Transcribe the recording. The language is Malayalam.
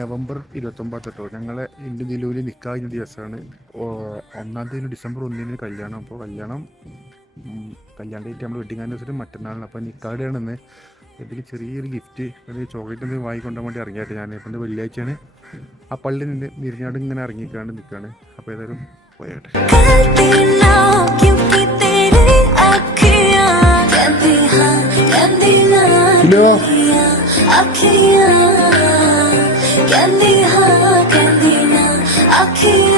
നവംബർ 29 കേട്ടോ. ഞങ്ങളെ എൻ്റെ നിലവിൽ നിൽക്കാവുന്ന ദിവസമാണ്. 1 ഡിസംബർ 1 കല്യാണം. അപ്പോൾ കല്യാണം ഡേറ്റ് നമ്മൾ വെഡിങ് ആനിവേഴ്സറി മറ്റന്നാളിന്. അപ്പോൾ നിൽക്കാതെയാണെന്ന് എന്തെങ്കിലും ചെറിയൊരു ഗിഫ്റ്റ് അല്ലെങ്കിൽ ചോക്ലേറ്റ് എന്തെങ്കിലും വാങ്ങിക്കൊണ്ടാൻ വേണ്ടി ഇറങ്ങിയിട്ട് ഞാൻ. ഇപ്പം വെള്ളിയാഴ്ചയാണ്. ആ പള്ളി നിരിഞ്ഞാട് ഇങ്ങനെ ഇറങ്ങിക്കാണ്ട് നിൽക്കുകയാണ്. അപ്പോൾ ഏതായാലും പോയാട്ടെ. Candy, huh? Candy, nah.